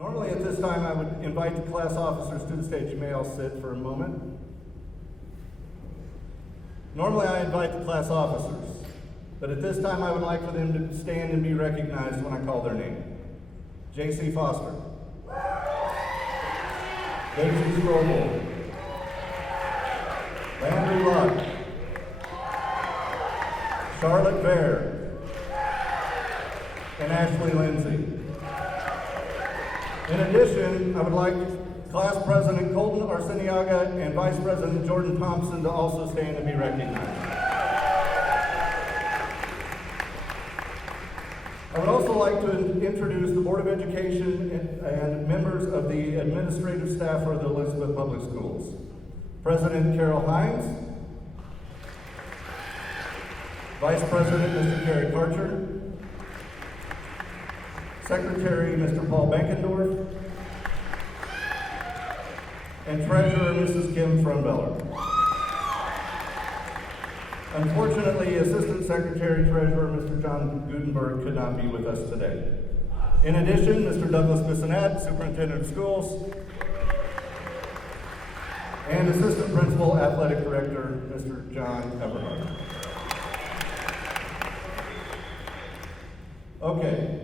Normally at this time I would invite the class officers to the stage. You may all sit for a moment. Normally I invite the class officers, but at this time I would like for them to stand and be recognized when I call their name. J.C. Foster. Daisy Strobel. Landry Luck. Charlotte Baer. And Ashley Lindsay. In addition, I would like Class President Colton Arciniaga and Vice President Jordan Thompson to also stand and be recognized. I would also like to introduce the Board of Education and members of the administrative staff for the Elizabeth Public Schools. President Carol Hines, Vice President Mr. Kerry Karcher, Secretary Mr. Paul Bankendorf, and Treasurer Mrs. Kim Frunbeller. Unfortunately, Assistant Secretary Treasurer Mr. John Gutenberg could not be with us today. In addition, Mr. Douglas Bissonette, Superintendent of Schools, and Assistant Principal Athletic Director Mr. John Eberhard. Okay,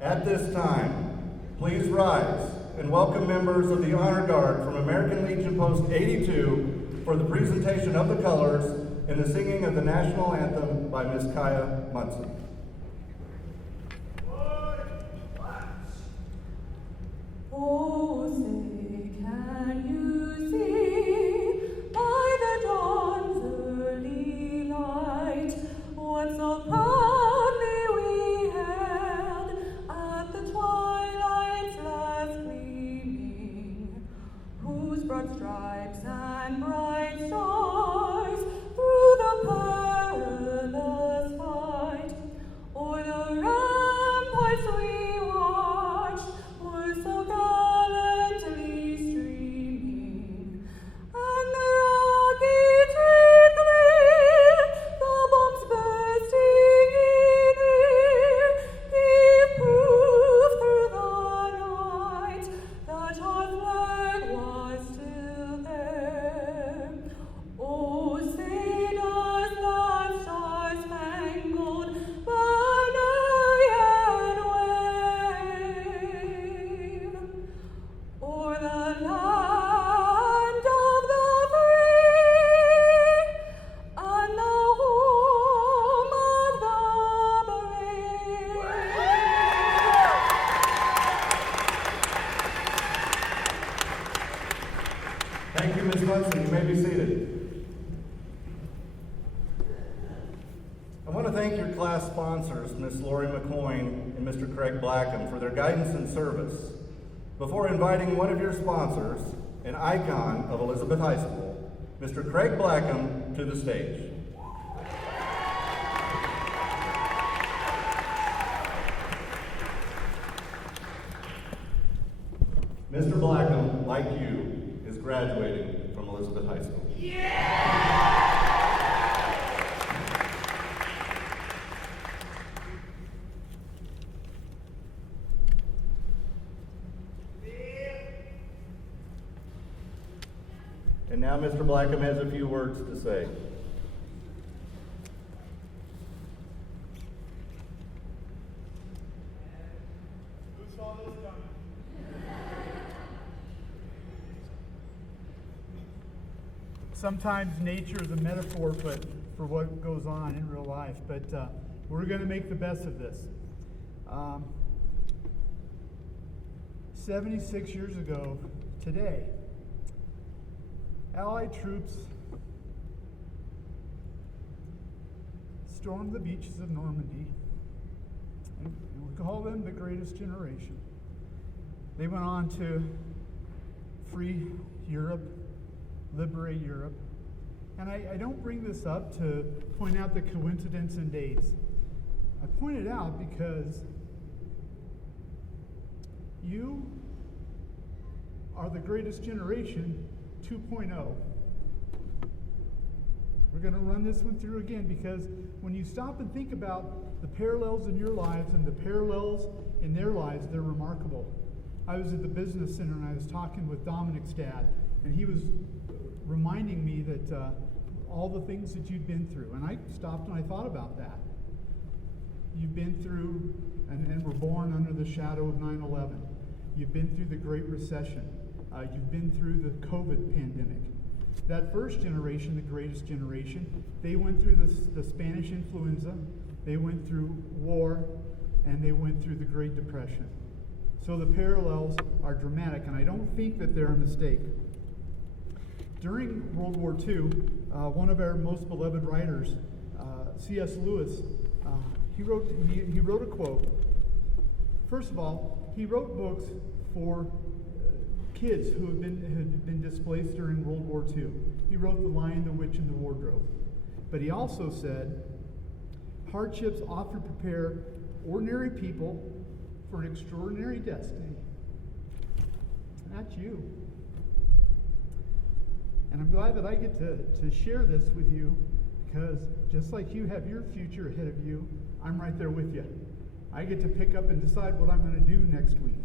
at this time, please rise and welcome members of the Honor Guard from American Legion Post 82 for the presentation of the colors and the singing of the national anthem by Miss Kaya Munson. Oh, say, can you see by the dawn's early light what so proudly we hailed at the twilight's last gleaming, whose broad stripes and bright stars through the perilous fight o'er the ramparts we watched were so gallantly streaming, and the rocky twinkling, the bombs bursting in air, gave proof through the night that our flag was still there. Oh, say does that star-spangled banner yet wave o'er the land of the free and the home of the brave? Thank you, Ms. Munson. You may be seated. I want to thank your class sponsors, Ms. Lori McCoyne and Mr. Craig Blackham, for their guidance and service. Before inviting one of your sponsors, an icon of Elizabeth High School, Mr. Craig Blackham, to the stage. Mr. Blackham, like you, is graduating from Elizabeth High School. And now Mr. Blackham has a few words to say. Who saw this coming? Sometimes nature is a metaphor for what goes on in real life, but we're going to make the best of this. 76 years ago today, Allied troops stormed the beaches of Normandy, and we call them the greatest generation. They went on to free Europe, liberate Europe. And I don't bring this up to point out the coincidence in dates. I point it out because you are the greatest generation 2.0. We're going to run this one through again because when you stop and think about the parallels in your lives and the parallels in their lives, they're remarkable. I was at the business center and I was talking with Dominic's dad, and he was reminding me that all the things that you'd been through. And I stopped and I thought about that. You've been through and were born under the shadow of 9/11. You've been through the Great Recession. You've been through the COVID pandemic. That first generation, the greatest generation, they went through the Spanish influenza, they went through war, and they went through the Great Depression. So the parallels are dramatic, and I don't think that they're a mistake. During World War II, one of our most beloved writers, C.S. Lewis, he wrote a quote. First of all, he wrote books for kids who had been displaced during World War II. He wrote The Lion, the Witch, and the Wardrobe. But he also said, hardships often prepare ordinary people for an extraordinary destiny. And that's you. And I'm glad that I get to share this with you, because just like you have your future ahead of you, I'm right there with you. I get to pick up and decide what I'm going to do next week.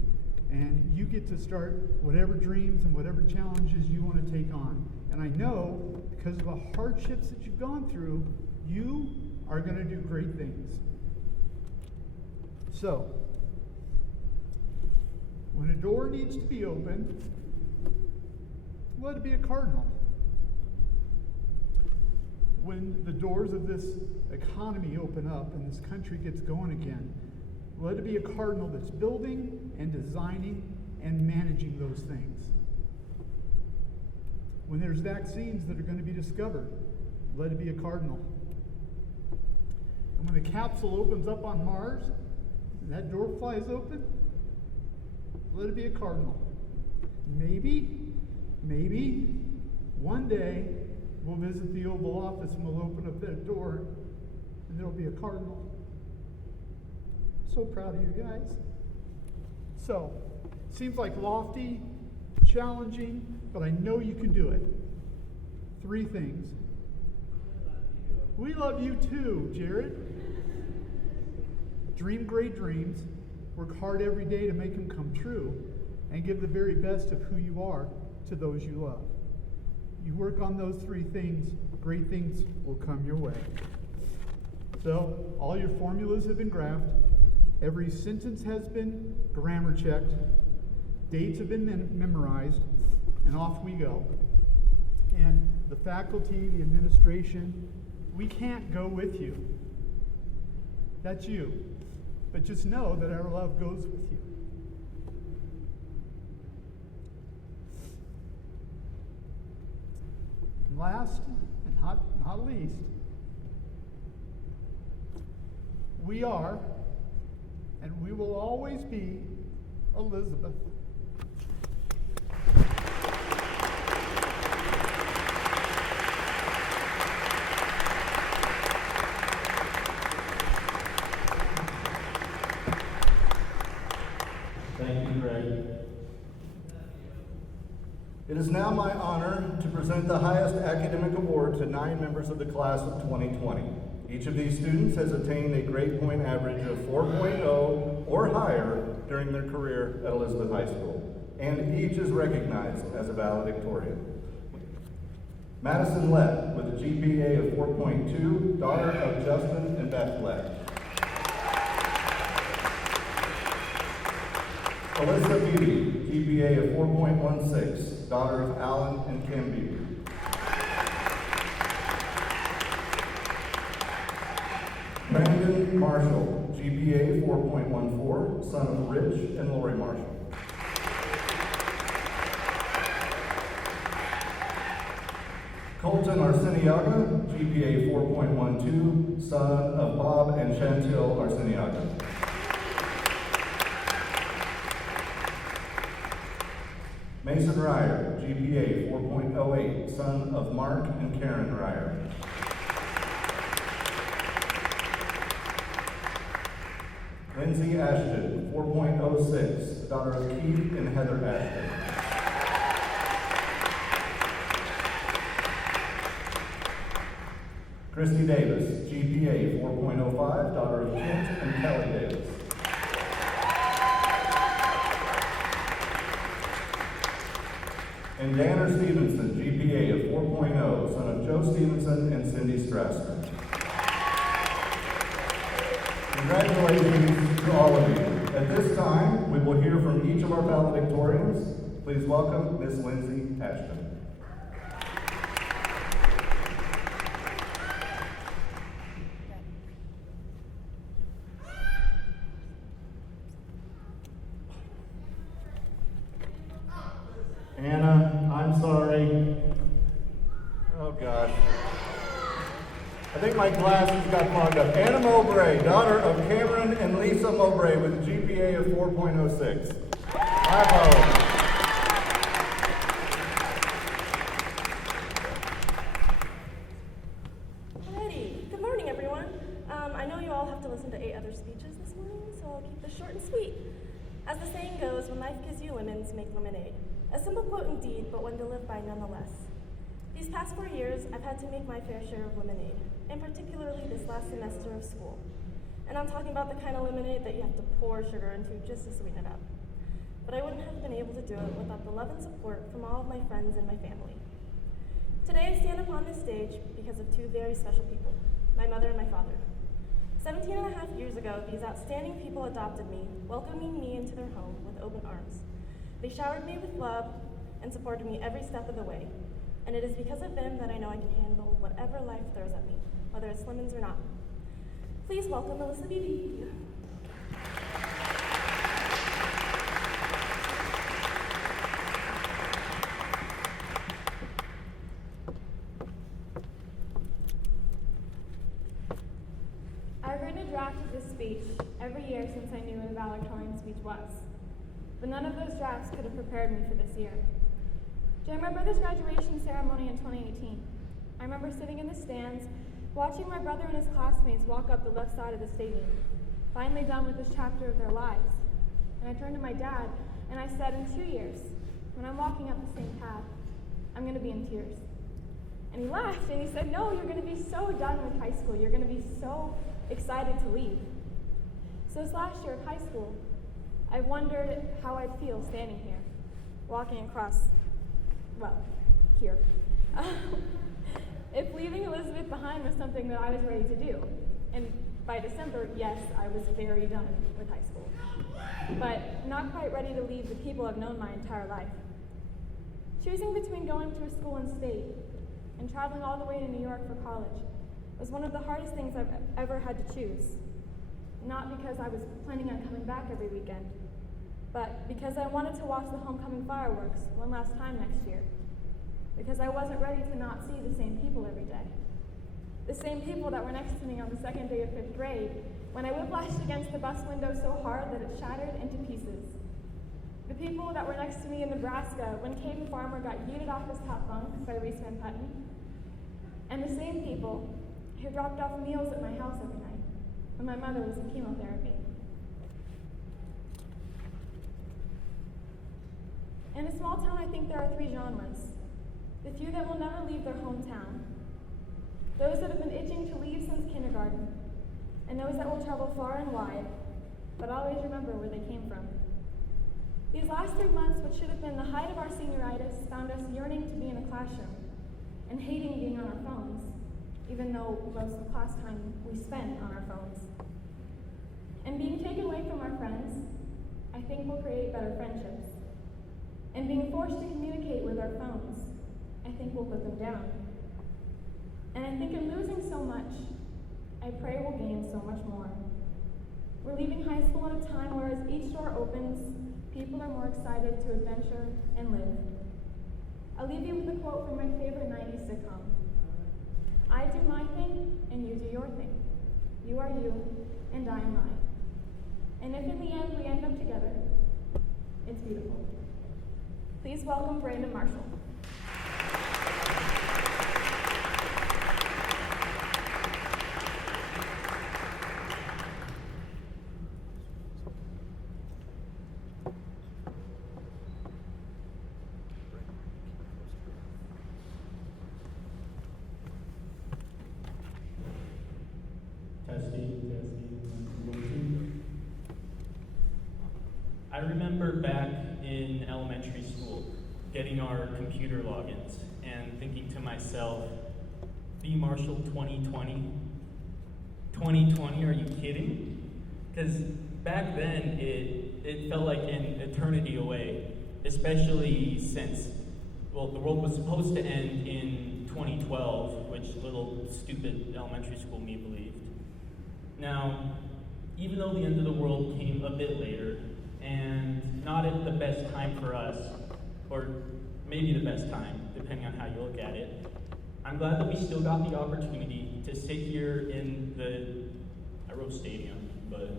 And you get to start whatever dreams and whatever challenges you want to take on. And I know, because of the hardships that you've gone through, you are going to do great things. So, when a door needs to be opened, let it be a cardinal. When the doors of this economy open up and this country gets going again, let it be a cardinal that's building and designing and managing those things. When there's vaccines that are going to be discovered, let it be a cardinal. And when the capsule opens up on Mars and that door flies open, let it be a cardinal. Maybe, one day we'll visit the Oval Office and we'll open up that door and there'll be a cardinal. So proud of you guys. So, seems like lofty, challenging, but I know you can do it. 3 things. We love you too, Jared. Dream great dreams. Work hard every day to make them come true. And give the very best of who you are to those you love. You work on those 3 things, great things will come your way. So, all your formulas have been graphed. Every sentence has been grammar checked. Dates have been memorized. And off we go. And the faculty, the administration, we can't go with you. That's you. But just know that our love goes with you. And last, and not least, we are, and we will always be, Elizabeth. Thank you, Greg. It is now my honor to present the highest academic award to 9 members of the class of 2020. Each of these students has attained a grade point average of 4.0 or higher during their career at Elizabeth High School, and each is recognized as a valedictorian. Madison Lett with a GPA of 4.2, daughter of Justin and Beth Lett. Alyssa Beatty, GPA of 4.16, daughter of Alan and Kim Beatty. Brandon Marshall, GPA 4.14, son of Rich and Lori Marshall. Colton Arciniaga, GPA 4.12, son of Bob and Chantil Arciniaga. Mason Ryer, GPA 4.08, son of Mark and Karen Ryer. Lindsay Ashton, 4.06, daughter of Keith and Heather Ashton. Christy Davis, GPA 4.05, daughter of Kent and Kelly Davis. and Danner Stevenson, GPA of 4.0, son of Joe Stevenson and Cindy Strassner. Congratulations to all of you. At this time, we will hear from each of our valedictorians. Please welcome Miss Lindsay Ashton. Anna, I'm sorry. Oh gosh. I think my glasses got clogged up. Anna Mowbray, daughter of Cameron and Lisa Mowbray with a GPA of 4.06. Bravo. Alrighty, good morning everyone. I know you all have to listen to 8 other speeches this morning, so I'll keep this short and sweet. As the saying goes, when life gives you lemons, make lemonade. A simple quote indeed, but one to live by nonetheless. These past 4 years, I've had to make my fair share of lemonade, and particularly this last semester of school. And I'm talking about the kind of lemonade that you have to pour sugar into just to sweeten it up. But I wouldn't have been able to do it without the love and support from all of my friends and my family. Today I stand upon this stage because of 2 very special people, my mother and my father. 17 and a half years ago, these outstanding people adopted me, welcoming me into their home with open arms. They showered me with love and supported me every step of the way. And it is because of them that I know I can handle whatever life throws at me, whether it's lemons or not. Please welcome Melissa Beebe. I've written a draft of this speech every year since I knew what a valedictorian speech was. But none of those drafts could have prepared me for this year. During my brother's graduation ceremony in 2018, I remember sitting in the stands, watching my brother and his classmates walk up the left side of the stadium, finally done with this chapter of their lives. And I turned to my dad and I said, in 2 years, when I'm walking up the same path, I'm going to be in tears. And he laughed and he said, no, you're going to be so done with high school. You're going to be so excited to leave. So this last year of high school, I wondered how I'd feel standing here, walking across, well, here. If leaving Elizabeth behind was something that I was ready to do. And by December, yes, I was very done with high school. But not quite ready to leave the people I've known my entire life. Choosing between going to a school in state and traveling all the way to New York for college was one of the hardest things I've ever had to choose. Not because I was planning on coming back every weekend, but because I wanted to watch the homecoming fireworks one last time next year. Because I wasn't ready to not see the same people every day. The same people that were next to me on the second day of 5th grade when I whiplashed against the bus window so hard that it shattered into pieces. The people that were next to me in Nebraska when Caden Farmer got yeeted off his top bunk by Reese Van Putten. And the same people who dropped off meals at my house every night when my mother was in chemotherapy. In a small town, I think there are 3 genres. The few that will never leave their hometown, those that have been itching to leave since kindergarten, and those that will travel far and wide, but always remember where they came from. These last 3 months, which should have been the height of our senioritis, found us yearning to be in a classroom and hating being on our phones, even though most of the class time we spent on our phones. And being taken away from our friends, I think will create better friendships. And being forced to communicate with our phones, I think we'll put them down. And I think in losing so much, I pray we'll gain so much more. We're leaving high school at a time where as each door opens, people are more excited to adventure and live. I'll leave you with a quote from my favorite 90s sitcom. I do my thing, and you do your thing. You are you, and I am I. And if in the end we end up together, it's beautiful. Please welcome Brandon Marshall. I remember back in elementary school getting our computer logins and thinking to myself, B. Marshall 2020? 2020, are you kidding? Because back then, it felt like an eternity away, especially since, well, the world was supposed to end in 2012, which little stupid elementary school me believed. Now, even though the end of the world came a bit later, and not at the best time for us, or maybe the best time, depending on how you look at it, I'm glad that we still got the opportunity to sit here in the, I wrote stadium, but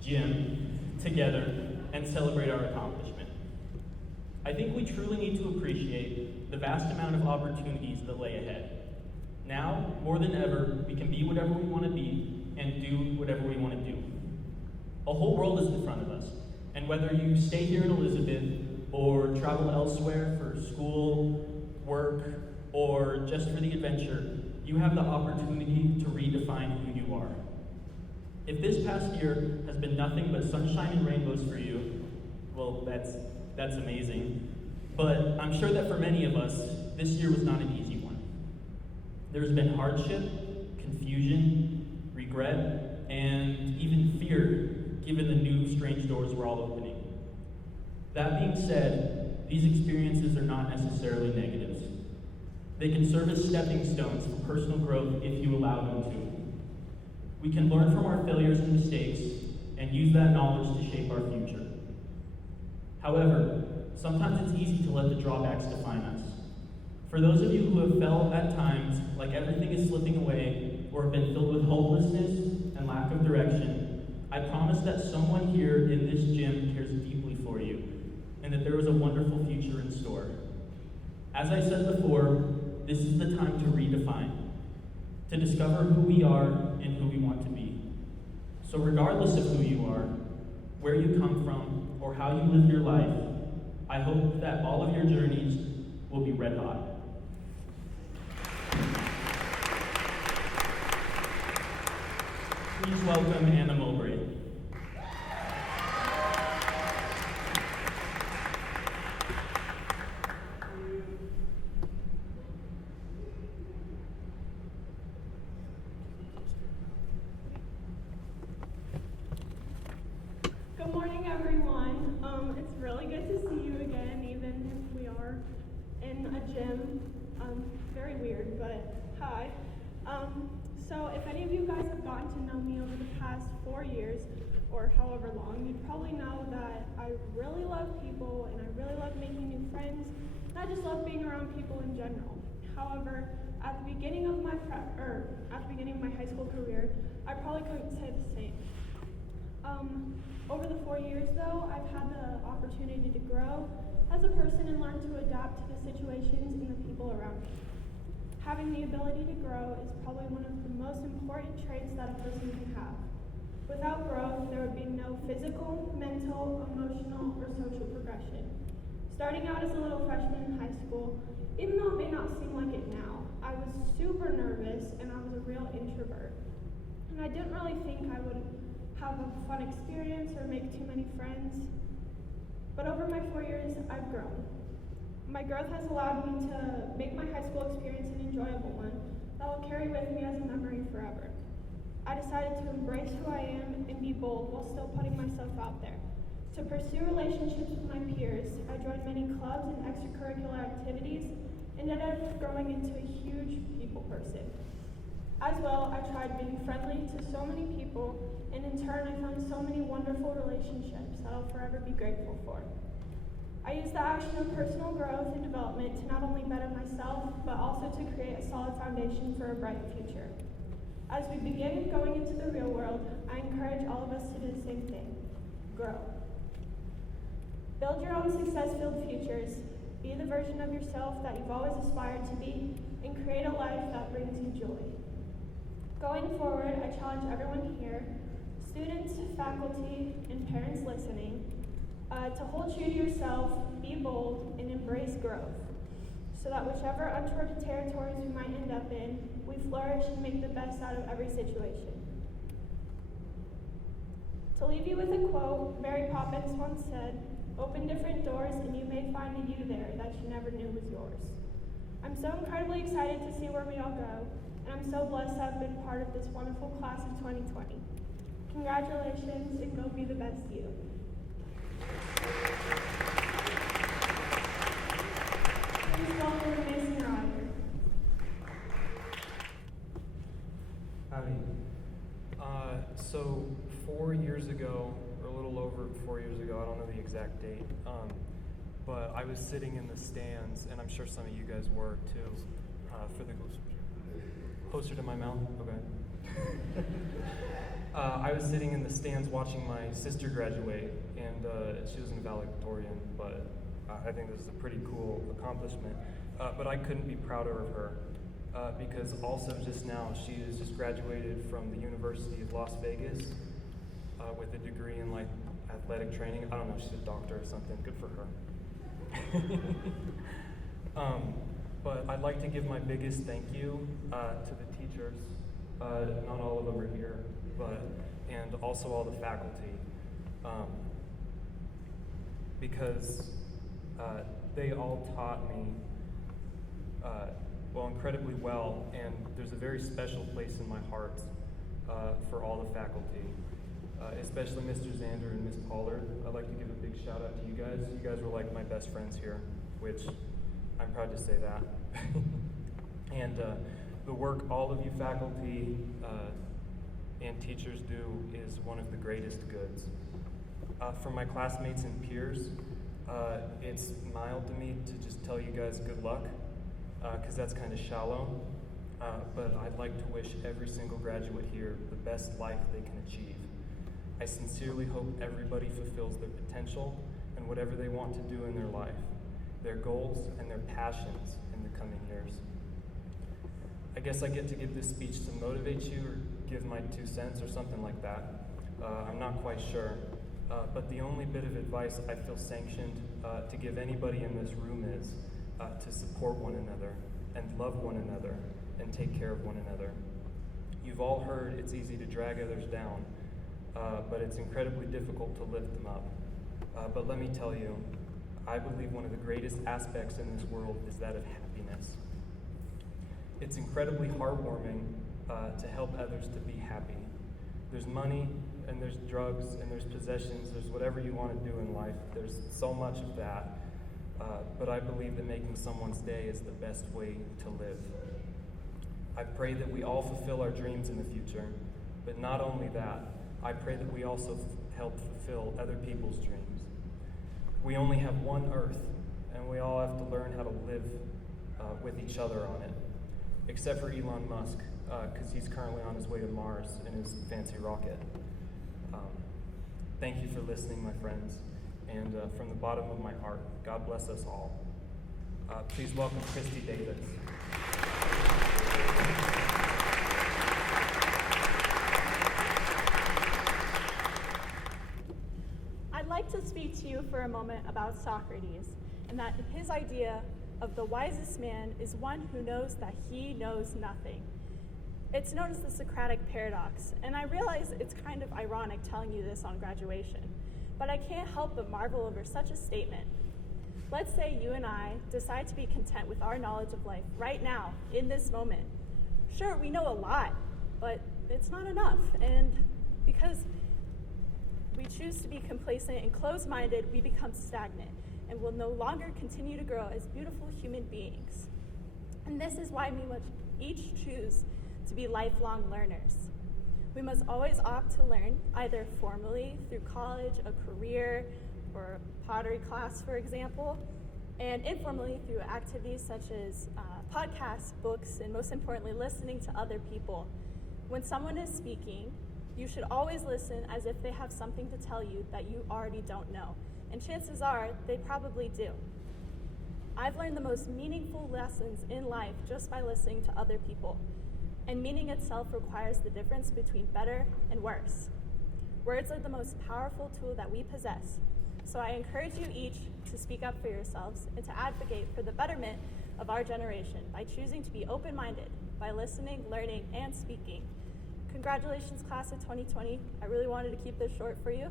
gym, together and celebrate our accomplishment. I think we truly need to appreciate the vast amount of opportunities that lay ahead. Now, more than ever, we can be whatever we want to be and do whatever we want to do. A whole world is in front of us, and whether you stay here in Elizabeth or travel elsewhere for school, work, or just for the adventure, you have the opportunity to redefine who you are. If this past year has been nothing but sunshine and rainbows for you, well, that's amazing. But I'm sure that for many of us, this year was not an easy one. There's been hardship, confusion, regret, and even fear, given the new strange doors we're all opening. That being said, these experiences are not necessarily negatives. They can serve as stepping stones for personal growth if you allow them to. We can learn from our failures and mistakes and use that knowledge to shape our future. However, sometimes it's easy to let the drawbacks define us. For those of you who have felt at times like everything is slipping away or have been filled with hopelessness and lack of direction, I promise that someone here in this gym cares deeply for you and that there is a wonderful future in store. As I said before, this is the time to redefine, to discover who we are and who we want to be. So regardless of who you are, where you come from, or how you live your life, I hope that all of your journeys will be red hot. Please welcome Anna Mowbray. Good morning, everyone. It's really good to see you again, even if we are in a gym. Very weird, but hi. So if any of you guys have gotten to know me over the past 4 years, or however long, you'd probably know that I really love people, and I really love making new friends, and I just love being around people in general. However, at the beginning of my high school career, I probably couldn't say the same. Over the 4 years, though, I've had the opportunity to grow as a person and learn to adapt to the situations and the people around me. Having the ability to grow is probably one of the most important traits that a person can have. Without growth, there would be no physical, mental, emotional, or social progression. Starting out as a little freshman in high school, even though it may not seem like it now, I was super nervous and I was a real introvert. And I didn't really think I would have a fun experience or make too many friends. But over my 4 years, I've grown. My growth has allowed me to make my high school experience an enjoyable one that will carry with me as a memory forever. I decided to embrace who I am and be bold while still putting myself out there. To pursue relationships with my peers, I joined many clubs and extracurricular activities and ended up growing into a huge people person. As well, I tried being friendly to so many people, and in turn, I found so many wonderful relationships that I'll forever be grateful for. I use the action of personal growth and development to not only better myself, but also to create a solid foundation for a bright future. As we begin going into the real world, I encourage all of us to do the same thing: grow. Build your own success-filled futures, be the version of yourself that you've always aspired to be, and create a life that brings you joy. Going forward, I challenge everyone here, students, faculty, and parents listening, to hold true to yourself, be bold, and embrace growth, so that whichever uncharted territories we might end up in, we flourish and make the best out of every situation. To leave you with a quote, Mary Poppins once said, Open different doors, and you may find a you there that you never knew was yours. I'm so incredibly excited to see where we all go, and I'm so blessed to have been part of this wonderful class of 2020. Congratulations, and go be the best you. Please welcome Mason Ryder. Howdy. So 4 years ago, or a little over 4 years ago, I don't know the exact date, but I was sitting in the stands, and I'm sure some of you guys were too, for the closer to my mouth? Okay. I was sitting in the stands watching my sister graduate, and she was in valedictorian, but I think this is a pretty cool accomplishment. But I couldn't be prouder of her. Because also just now she has just graduated from the University of Las Vegas with a degree in like athletic training. I don't know, she's a doctor or something. Good for her. But I'd like to give my biggest thank you to the teachers. Not all of them are here, and also all the faculty, because they all taught me incredibly well, and there's a very special place in my heart for all the faculty, especially Mr. Zander and Ms. Pollard. I'd like to give a big shout out to you guys. You guys were like my best friends here, which I'm proud to say that. And the work all of you faculty and teachers do is one of the greatest goods. For my classmates and peers, it's mild to me to just tell you guys good luck, because that's kind of shallow, but I'd like to wish every single graduate here the best life they can achieve. I sincerely hope everybody fulfills their potential and whatever they want to do in their life, their goals and their passions in the coming years. I guess I get to give this speech to motivate you or give my 2 cents or something like that. I'm not quite sure, but the only bit of advice I feel sanctioned to give anybody in this room is to support one another and love one another and take care of one another. You've all heard it's easy to drag others down, but it's incredibly difficult to lift them up. But let me tell you, I believe one of the greatest aspects in this world is that of happiness. It's incredibly heartwarming to help others to be happy. There's money, and there's drugs, and there's possessions, there's whatever you want to do in life. There's so much of that. But I believe that making someone's day is the best way to live. I pray that we all fulfill our dreams in the future, but not only that, I pray that we also help fulfill other people's dreams. We only have one Earth, and we all have to learn how to live with each other on it, except for Elon Musk, because he's currently on his way to Mars in his fancy rocket. Thank you for listening, my friends. And from the bottom of my heart, God bless us all. Please welcome Christy Davis. I'd like to speak to you for a moment about Socrates, and that his idea of the wisest man is one who knows that he knows nothing. It's known as the Socratic Paradox, and I realize it's kind of ironic telling you this on graduation, but I can't help but marvel over such a statement. Let's say you and I decide to be content with our knowledge of life right now, in this moment. Sure, we know a lot, but it's not enough, and because we choose to be complacent and closed-minded, we become stagnant and will no longer continue to grow as beautiful human beings. And this is why we must each choose to be lifelong learners. We must always opt to learn, either formally through college, a career, or a pottery class, for example, and informally through activities such as podcasts, books, and most importantly, listening to other people. When someone is speaking, you should always listen as if they have something to tell you that you already don't know, and chances are they probably do. I've learned the most meaningful lessons in life just by listening to other people. And meaning itself requires the difference between better and worse. Words are the most powerful tool that we possess. So I encourage you each to speak up for yourselves and to advocate for the betterment of our generation by choosing to be open-minded, by listening, learning, and speaking. Congratulations, class of 2020. I really wanted to keep this short for you.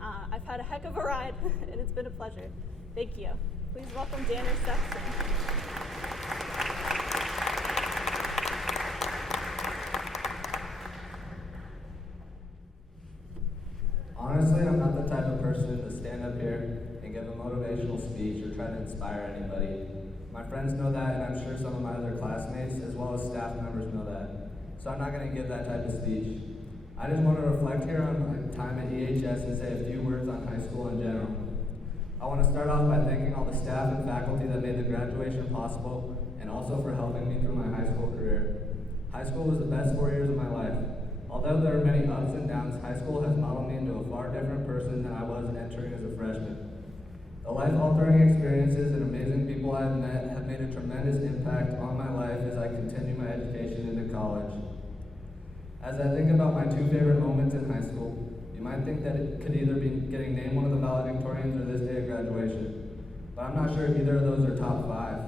I've had a heck of a ride, and it's been a pleasure. Thank you. Please welcome Danner Sexton. Honestly, I'm not the type of person to stand up here and give a motivational speech or try to inspire anybody. My friends know that, and I'm sure some of my other classmates, as well as staff members, know that. So I'm not going to give that type of speech. I just want to reflect here on my time at EHS and say a few words on high school in general. I want to start off by thanking all the staff and faculty that made the graduation possible, and also for helping me through my high school career. High school was the best 4 years of my life. Although there are many ups and downs, high school has modeled me into a far different person than I was entering as a freshman. The life-altering experiences and amazing people I have met have made a tremendous impact on my life as I continue my education into college. As I think about my two favorite moments in high school, you might think that it could either be getting named one of the valedictorians or this day of graduation, but I'm not sure if either of those are top 5.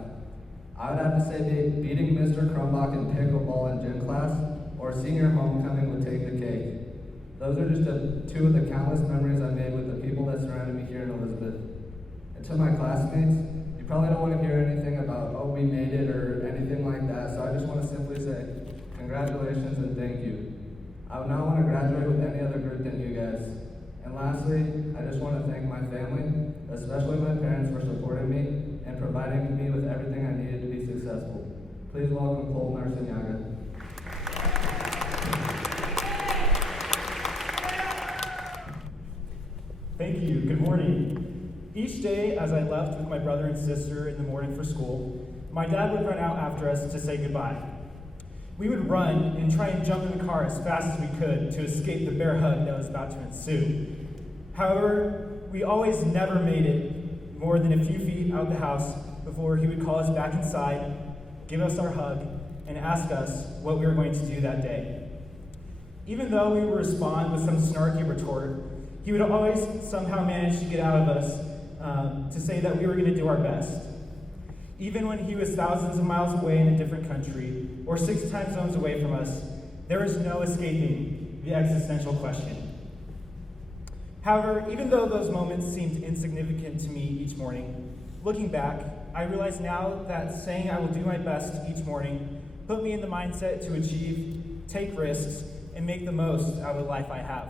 I would have to say beating Mr. Crumbach in pickleball in gym class or senior homecoming would take the cake. Those are just two of the countless memories I made with the people that surrounded me here in Elizabeth. And to my classmates, you probably don't want to hear anything about, oh, we made it or anything like that, so I just want to simply say, congratulations and thank you. I would not want to graduate with any other group than you guys. And lastly, I just want to thank my family, especially my parents, for supporting me and providing me with everything I needed to be successful. Please welcome Cole Narsanyaga. Thank you. Good morning. Each day as I left with my brother and sister in the morning for school, my dad would run out after us to say goodbye. We would run and try and jump in the car as fast as we could to escape the bear hug that was about to ensue. However, we always never made it more than a few feet out the house before he would call us back inside, give us our hug, and ask us what we were going to do that day. Even though we would respond with some snarky retort, he would always somehow manage to get out of us to say that we were going to do our best. Even when he was thousands of miles away in a different country, or 6 time zones away from us, there was no escaping the existential question. However, even though those moments seemed insignificant to me each morning, looking back, I realize now that saying I will do my best each morning put me in the mindset to achieve, take risks, and make the most out of the life I have.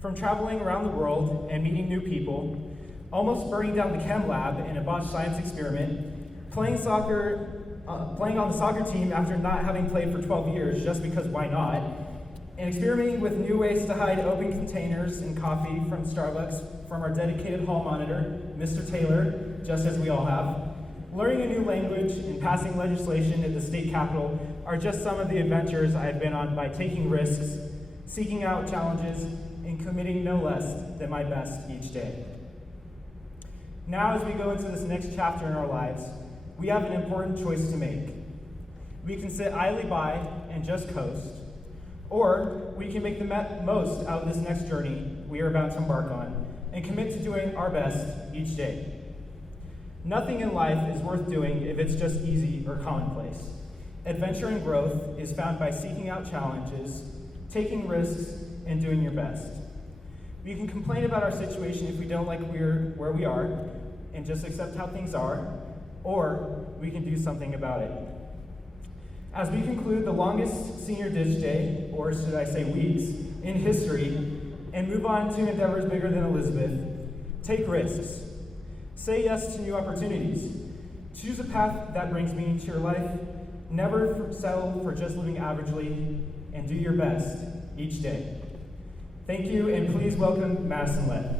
From traveling around the world and meeting new people, almost burning down the chem lab in a botched science experiment, playing on the soccer team after not having played for 12 years just because why not, and experimenting with new ways to hide open containers and coffee from Starbucks from our dedicated hall monitor, Mr. Taylor, just as we all have. Learning a new language and passing legislation at the state capitol are just some of the adventures I've been on by taking risks, seeking out challenges, and committing no less than my best each day. Now, as we go into this next chapter in our lives, we have an important choice to make. We can sit idly by and just coast, or we can make the most out of this next journey we are about to embark on and commit to doing our best each day. Nothing in life is worth doing if it's just easy or commonplace. Adventure and growth is found by seeking out challenges, taking risks, and doing your best. We can complain about our situation if we don't like where we are and just accept how things are, or we can do something about it. As we conclude the longest senior ditch day, or should I say weeks, in history, and move on to endeavors bigger than Elizabeth, take risks. Say yes to new opportunities. Choose a path that brings meaning to your life. Never settle for just living averagely, and do your best each day. Thank you, and please welcome Madison Lett.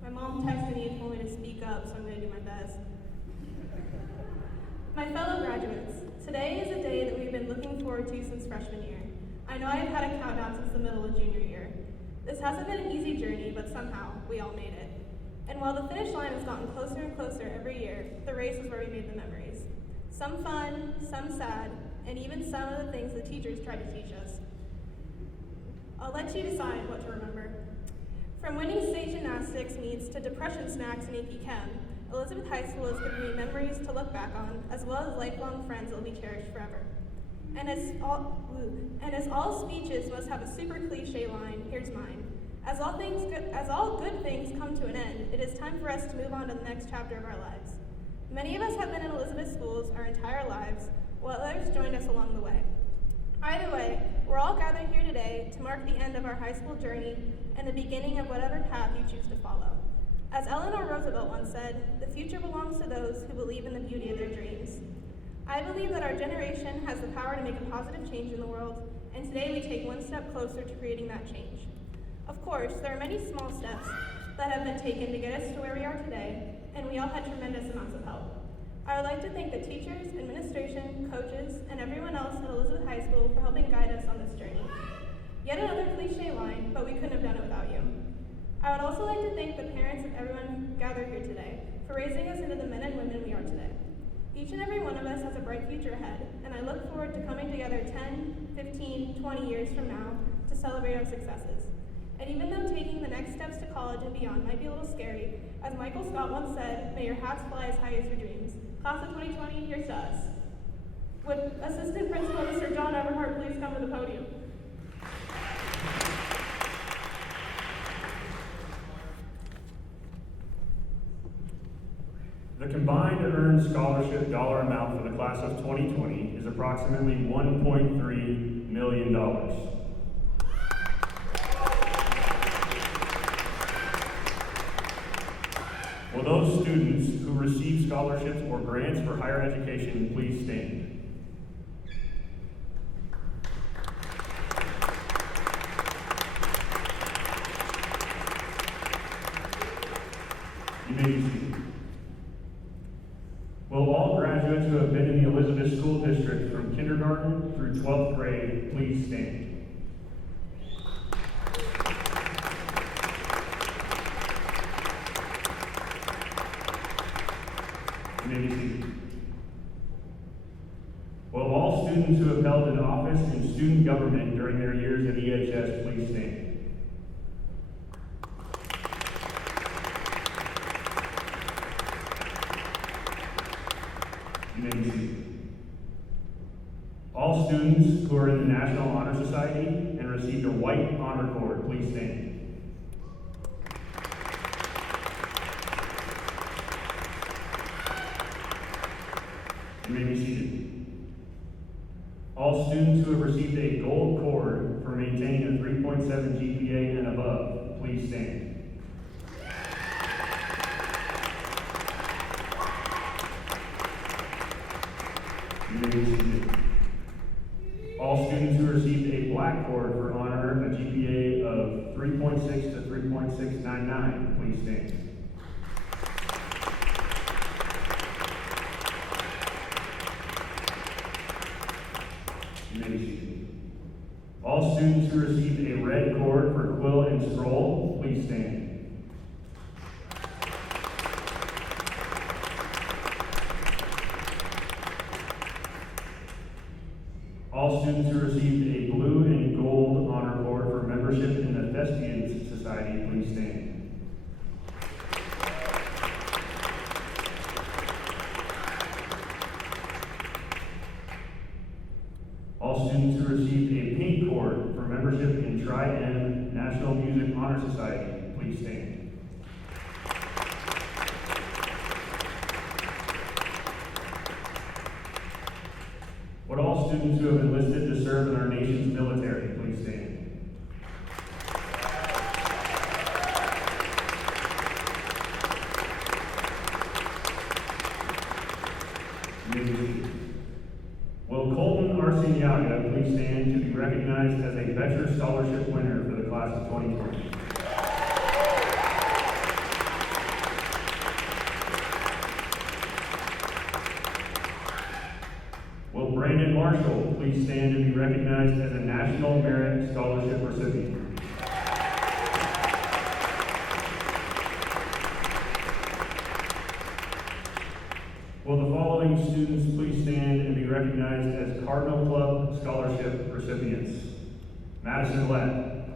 My mom texted me and told me to speak up, so I'm going to do my best. My fellow graduates, today is a day that we've been looking forward to since freshman year. I know I've had a countdown since the middle of junior year. This hasn't been an easy journey, but somehow we all made it. And while the finish line has gotten closer and closer every year, the race is where we made the memories. Some fun, some sad, and even some of the things the teachers tried to teach us. I'll let you decide what to remember. From winning state gymnastics meets to depression snacks in AP Chem, Elizabeth Elizabeth High School has given me memories to look back on, as well as lifelong friends that will be cherished forever. And as all speeches must have a super cliche line, here's mine. As all good things come to an end, it is time for us to move on to the next chapter of our lives. Many of us have been in Elizabeth schools our entire lives, while others joined us along the way. Either way, we're all gathered here today to mark the end of our high school journey and the beginning of whatever path you choose to follow. As Eleanor Roosevelt once said, the future belongs to those who believe in the beauty of their dreams. I believe that our generation has the power to make a positive change in the world, and today we take one step closer to creating that change. Of course, there are many small steps that have been taken to get us to where we are today, and we all had tremendous amounts of help. I would like to thank the teachers, administration, coaches, and everyone else at Elizabeth High School for helping guide us on this journey. Yet another cliche line, but we couldn't have done it without you. I would also like to thank the parents of everyone gathered here today for raising us into the men and women we are today. Each and every one of us has a bright future ahead, and I look forward to coming together 10, 15, 20 years from now to celebrate our successes. And even though taking the next steps to college and beyond might be a little scary, as Michael Scott once said, may your hats fly as high as your dreams. Class of 2020, here's to us. Would Assistant Principal Mr. John Everhart please come to the podium? The combined earned scholarship dollar amount for the class of 2020 is approximately $1.3 million. Will those students who receive scholarships or grants for higher education please stand? You may be seated. Will all graduates who have been in the Elizabeth School District from kindergarten through 12th grade please stand? You may be seated. Will all students who have held an office in student government during their years at EHS please stand? You may be seated. All students who are in the National Honor Society and received a white honor cord, please stand. You may be seated. All students who have received a gold cord for maintaining a 3.7 GPA and above, please stand. You may be seated. All students who received a black cord for honor a GPA of 3.6 to 3.699, please stand. You may be seated. All students who received a red cord for quill and scroll, please stand. All students who received a blue and gold honor cord for membership in the Thespians Society, please stand. All students who received a pink cord for membership in Tri-M National Music Honor Society, please stand. Would all students who have enlisted to serve in our nation's military please stand? Will Colton Arciniaga please stand to be recognized as a Becher Scholarship winner for the class of 2020? Will Brandon Marshall please stand to be recognized as a National Merit Scholarship recipient? Will the following students please stand and be recognized as Cardinal Club Scholarship recipients? Madison Lett,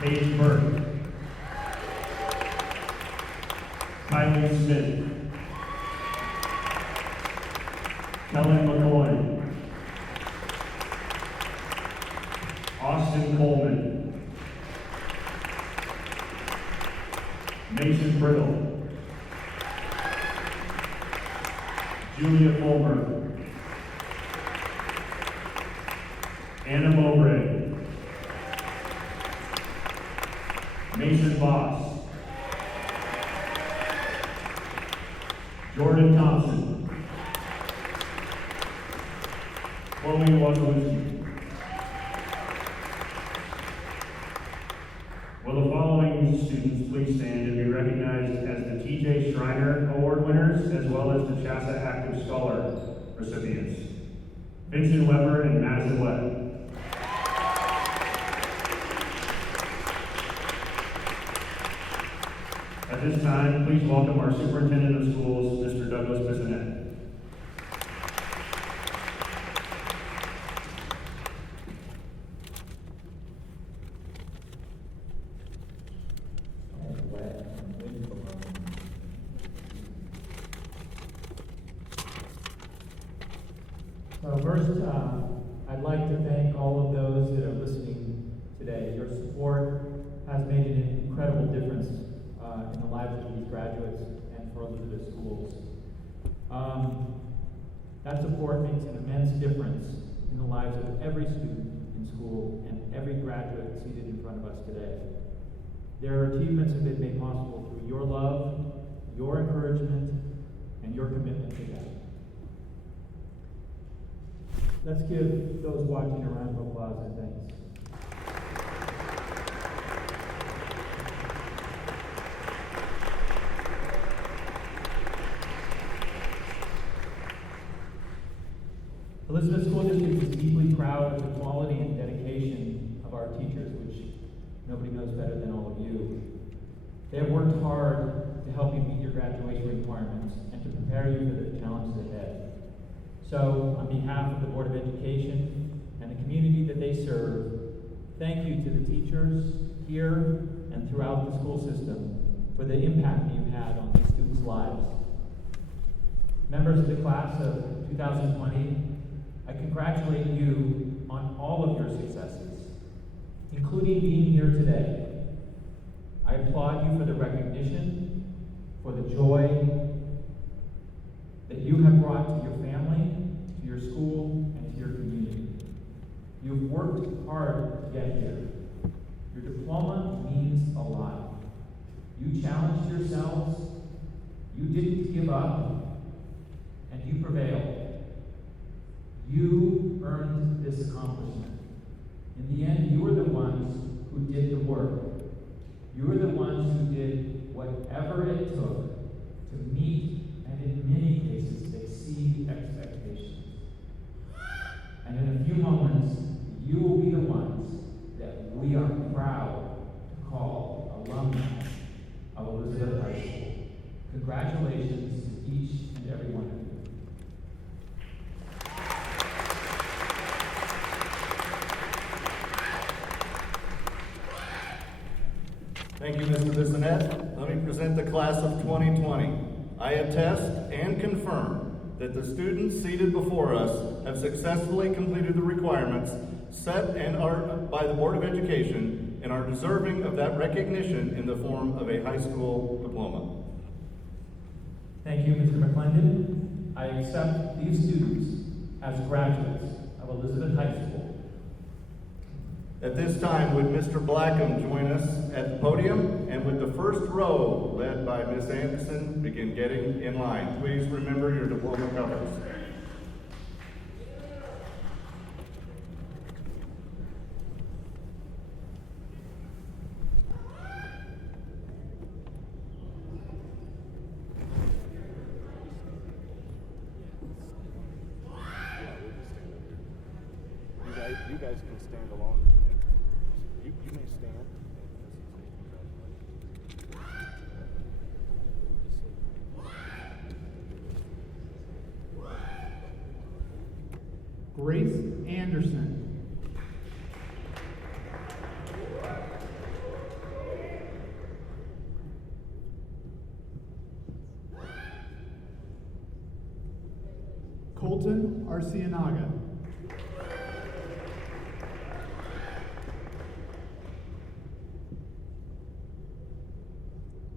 Paige Burke, Kylie Smith. Kellen McCoy. Austin Coleman. Mason Brittle. Julia Fulmer. Anna Mowbray. Mason Voss. Jordan Thompson. Chloe Wazowski. Will the following students please stand and be recognized as the T.J. Schreiner Award winners, as well as the CHASA Active Scholar recipients? Vincent Weber and Madison Webb. At this time, please welcome our Superintendent of Schools, Mr. Douglas Bissonette. So first, I'd like to thank all of those that are listening today. Your support has made an incredible difference in the lives of these graduates and for Elizabeth schools. That support makes an immense difference in the lives of every student in school and every graduate seated in front of us today. Their achievements have been made possible through your love, your encouragement, and your commitment to them. Let's give those watching a round of applause and thanks. Elizabeth School District is deeply proud of the quality and dedication of our teachers, which nobody knows better than all of you. They have worked hard to help you meet your graduation requirements and to prepare you for the challenges ahead. So, on behalf of the Board of Education and the community that they serve, thank you to the teachers here and throughout the school system for the impact that you've had on these students' lives. Members of the class of 2020, I congratulate you on all of your successes, including being here today. I applaud you for the recognition, for the joy that you have brought to your family, to your school, and to your community. You've worked hard to get here. Your diploma means a lot. You challenged yourselves, you didn't give up, and you prevailed. You earned this accomplishment. In the end, you were the ones who did the work. You were the ones who did whatever it took to meet and in many cases exceed expectations. And in a few moments, you will be the ones that we are proud to call alumni of Elizabeth High School. Congratulations to each and every one of you. Thank you, Mr. Bissonette. Let me present the class of 2020. I attest and confirm that the students seated before us have successfully completed the requirements set and are by the Board of Education and are deserving of that recognition in the form of a high school diploma. Thank you, Mr. McClendon. I accept these students as graduates of Elizabeth High School. At this time, would Mr. Blackham join us at the podium, and would the first row, led by Ms. Anderson, begin getting in line. Please remember your diploma covers. You guys can stand alone. You may stand. Grace Anderson. Colton Arcianaga.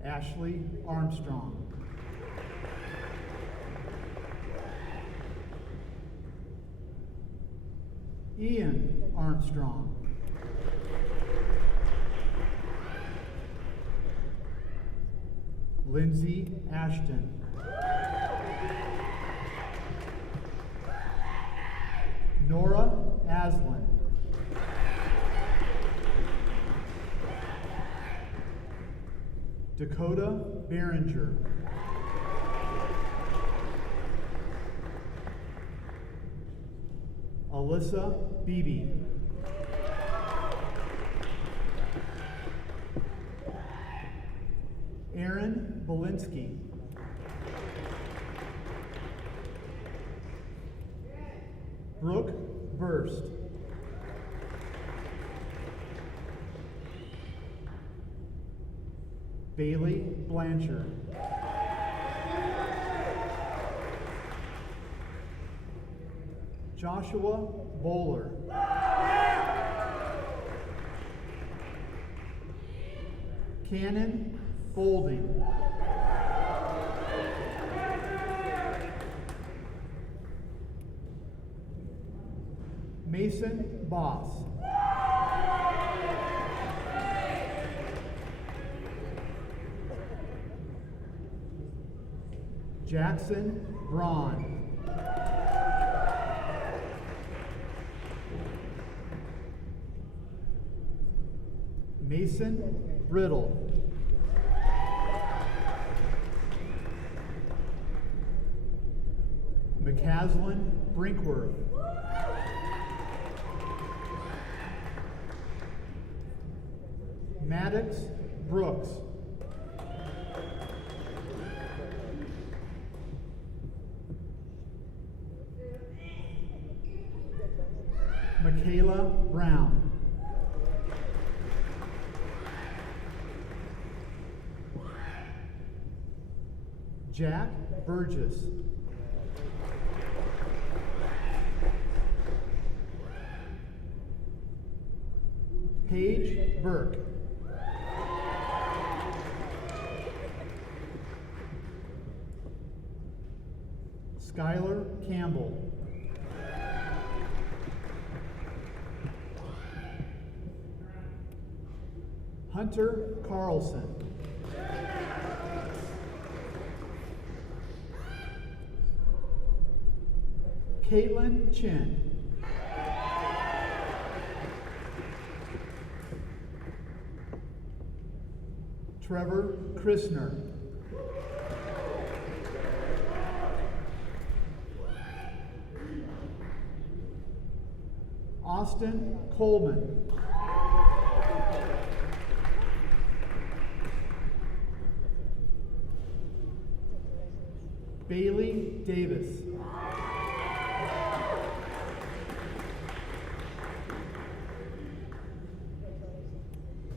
Ashley Armstrong. Ian Armstrong. Lindsay Ashton. Nora Aslan. Dakota Behringer. Alyssa Beebe. Aaron Belinsky. Brooke Burst. Bailey Blanchard. Joshua Bowler. Cannon Folding. Mason Boss. Jackson Braun. Mason Brittle. McCaslin Brinkworth. Maddox Brooks. Michaela Brown. Jack Burgess. Paige Burke. Skylar Campbell. Hunter Carlson. Caitlin Chin. Trevor Christner. Austin Coleman. Bailey Davis.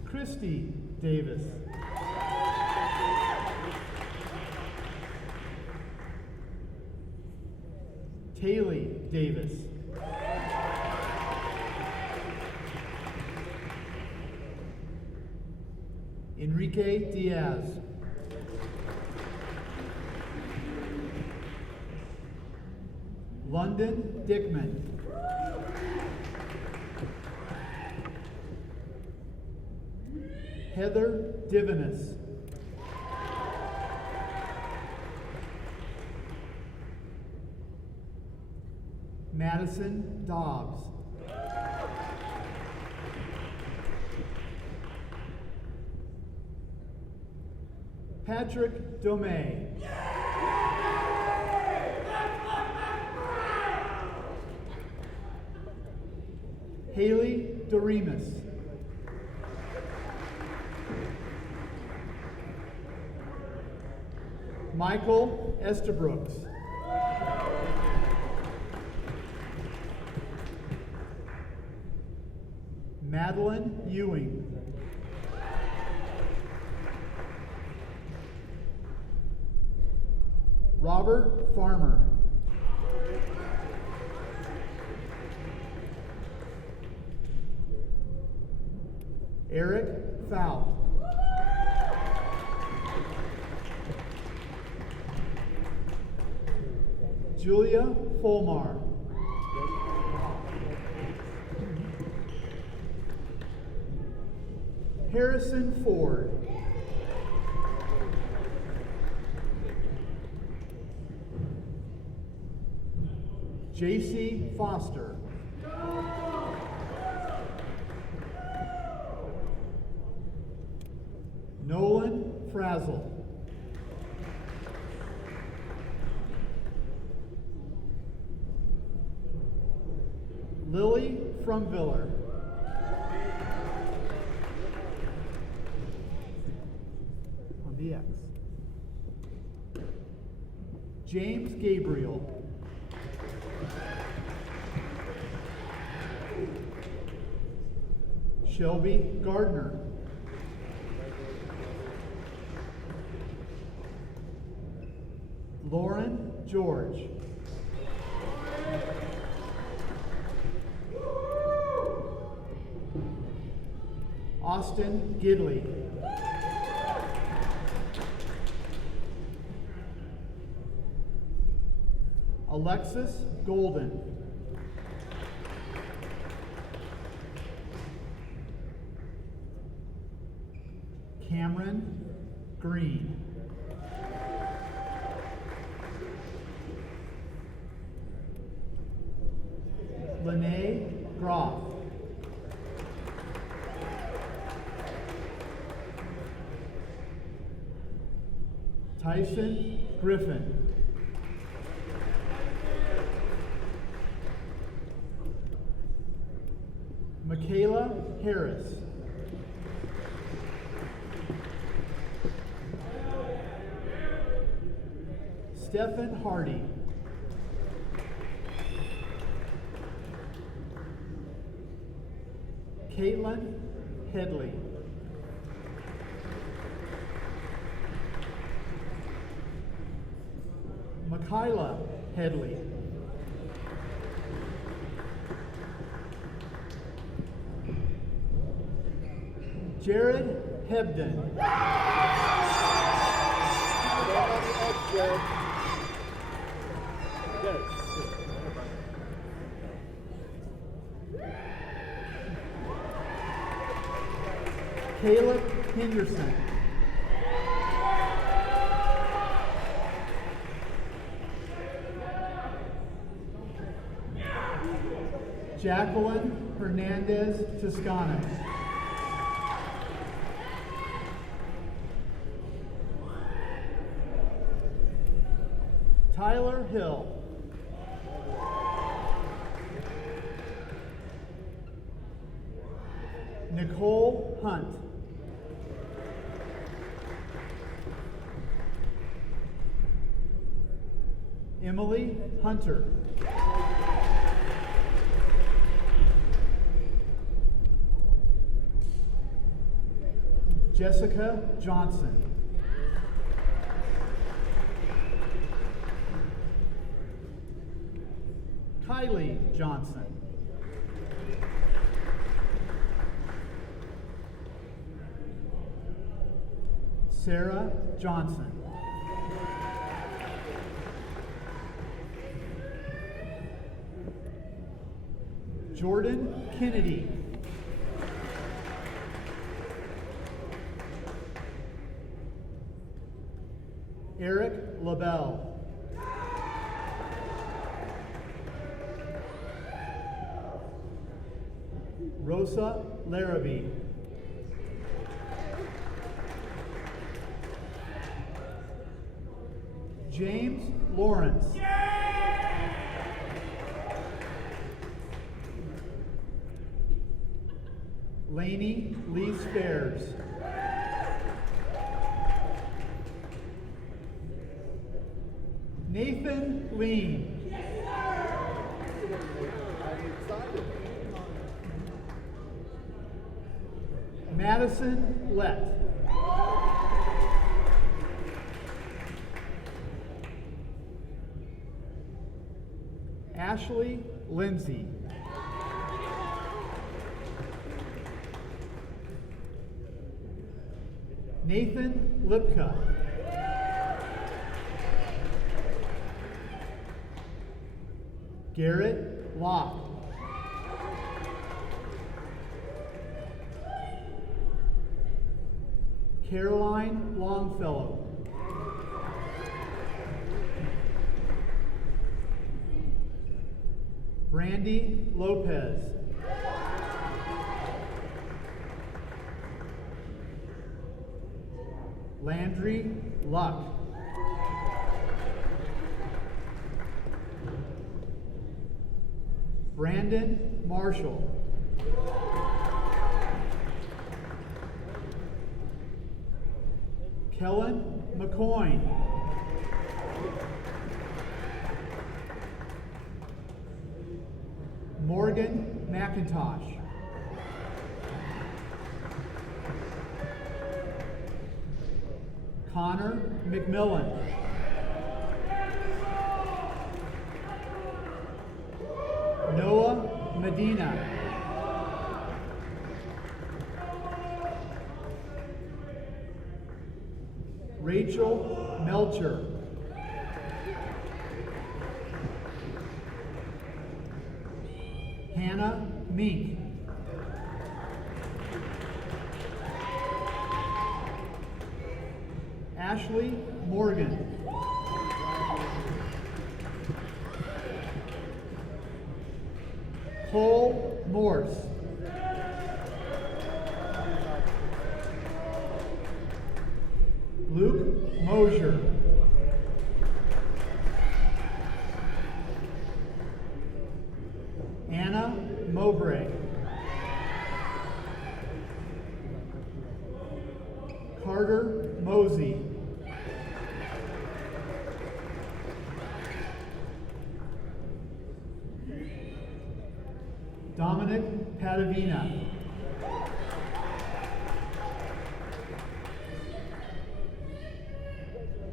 Christy Davis. Taylor Davis. Enrique Diaz. London Dickman. Heather Divinus. Madison Dobbs. Patrick Domey. Haley Doremus. Michael Estabrooks. Madeline Ewing. Robert Farmer. Eric Fout. Julia Folmar. Harrison Ford. J.C. Foster. Nolan Frazzle. Lily Frumviller. On the X. James Gabriel. Shelby Gardner. Lauren George. Austin Gidley. Alexis Golden. Cameron Green. Lene Groff. Tyson Griffin. Michaela Harris. Stephen Hardy. Caitlin Headley. Michaela Headley. Jared Hebden. Caleb Henderson. Jacqueline Hernandez Toscano. Tyler Hill. Nicole Hunt. Emily Hunter. Jessica Johnson. Kylie Johnson. Sarah Johnson. Jordan Kennedy. Eric LaBelle. Rosa Larrabee. James Lawrence. Lainey Lee Spares. Nathan Lean. Madison Lett. Ashley Lindsay. Nathan Lipka. Garrett Locke. Caroline Longfellow. Brandy Lopez. Landry Luck. Brandon Marshall. Kellen McCoy. Morgan McIntosh. Connor McMillan. Noah Medina. Rachel Melcher. Hannah Mink. Ashley Morgan. Cole Morse. Luke Mosier. Anna Mowbray. Carter Mosey. Dominic Padavina.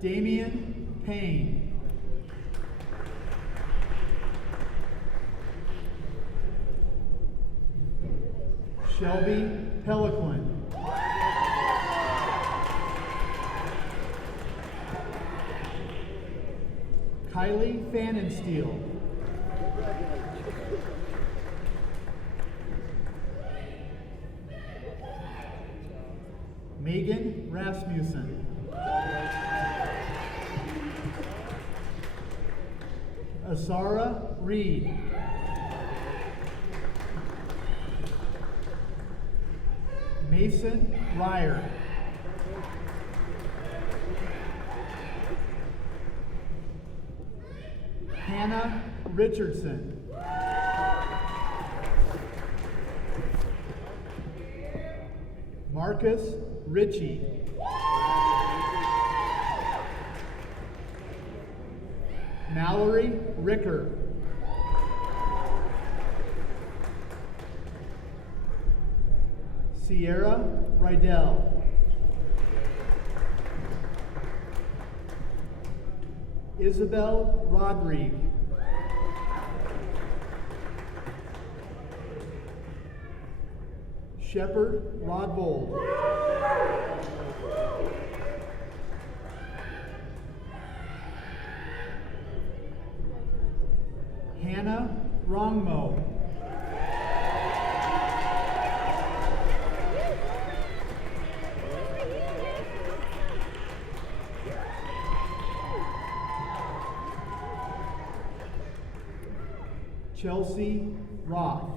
Damian Payne. Shelby Peliquin. Kylie Fannensteel. Megan Rasmussen. Asara Reed. Mason Ryer. Hannah Richardson. Marcus Ritchie. Mallory Ricker. Sierra Rydell. Isabel Rodrigue. Shepard Rodbold. Hannah Rongmo. Chelsea Roth.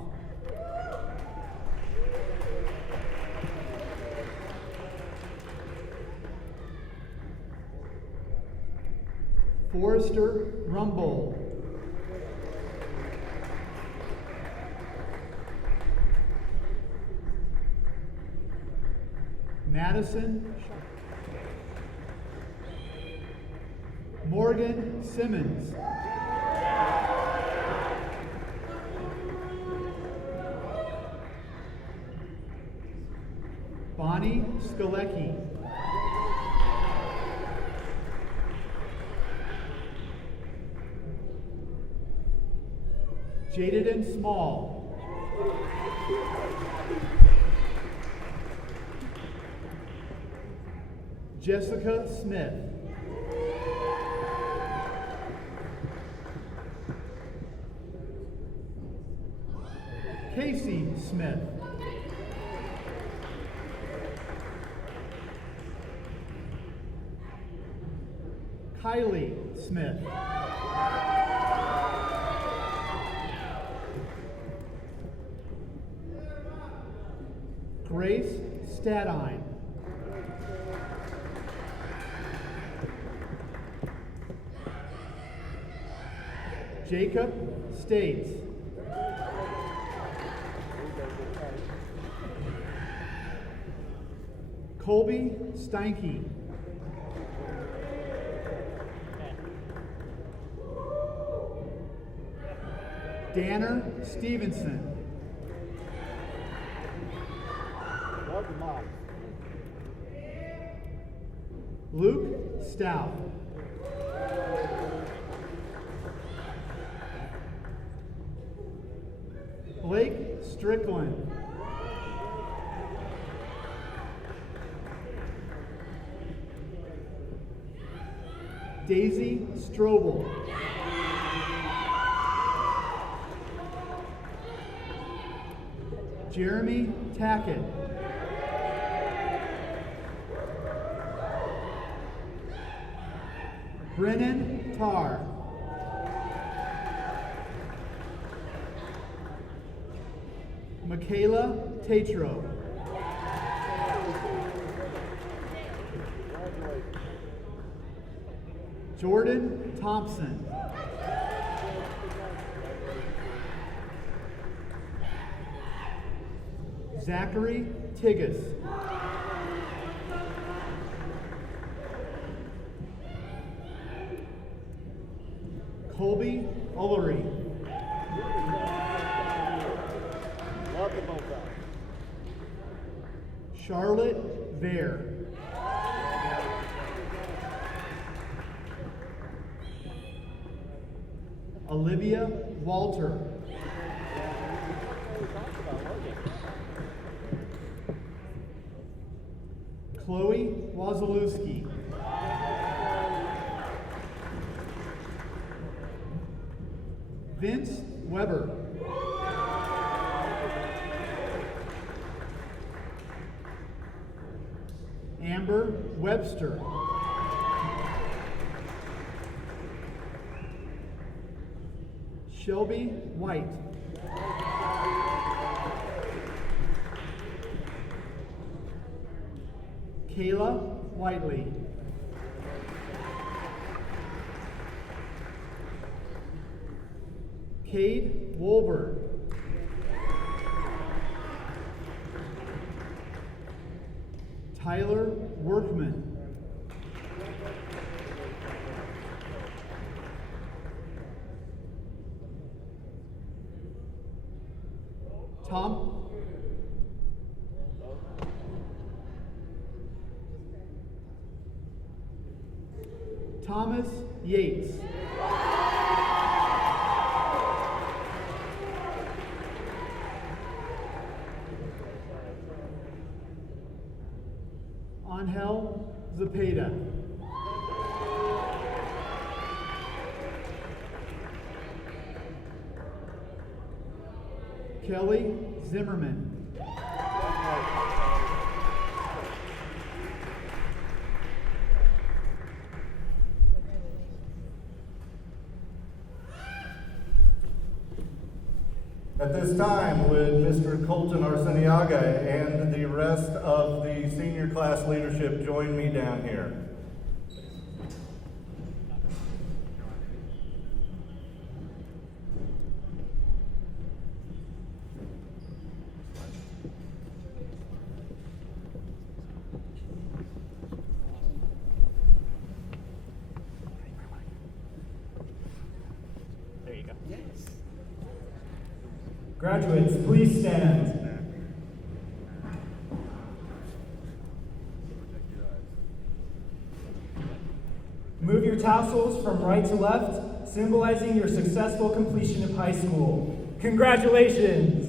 Forrester Rumble. Madison Morgan Simmons. Bonnie Skalecki. Jadeden Small. Jessica Smith. Casey Smith. Kylie Smith. Grace Stadine. Jacob States. Colby Steinke. Danner Stevenson. Luke Stout. Blake Strickland. Daisy Strobel. Jeremy Tackett. Brennan Tarr. Michaela Tatro. Jordan Thompson. Zachary Tigges. Colby Ullery. Charlotte Vare. Olivia Walter. Chloe Wazalewski. Vince Weber. Amber Webster. Shelby White. Kayla Whiteley. Cade Wolberg. Tyler Workman. Thomas Yates. Angel Zepeda. Kelly Zimmerman. At this time, would Mr. Colton Arceniaga and the rest of the senior class leadership join me down here? There you go. Graduates, please stand. Move your tassels from right to left, symbolizing your successful completion of high school. Congratulations!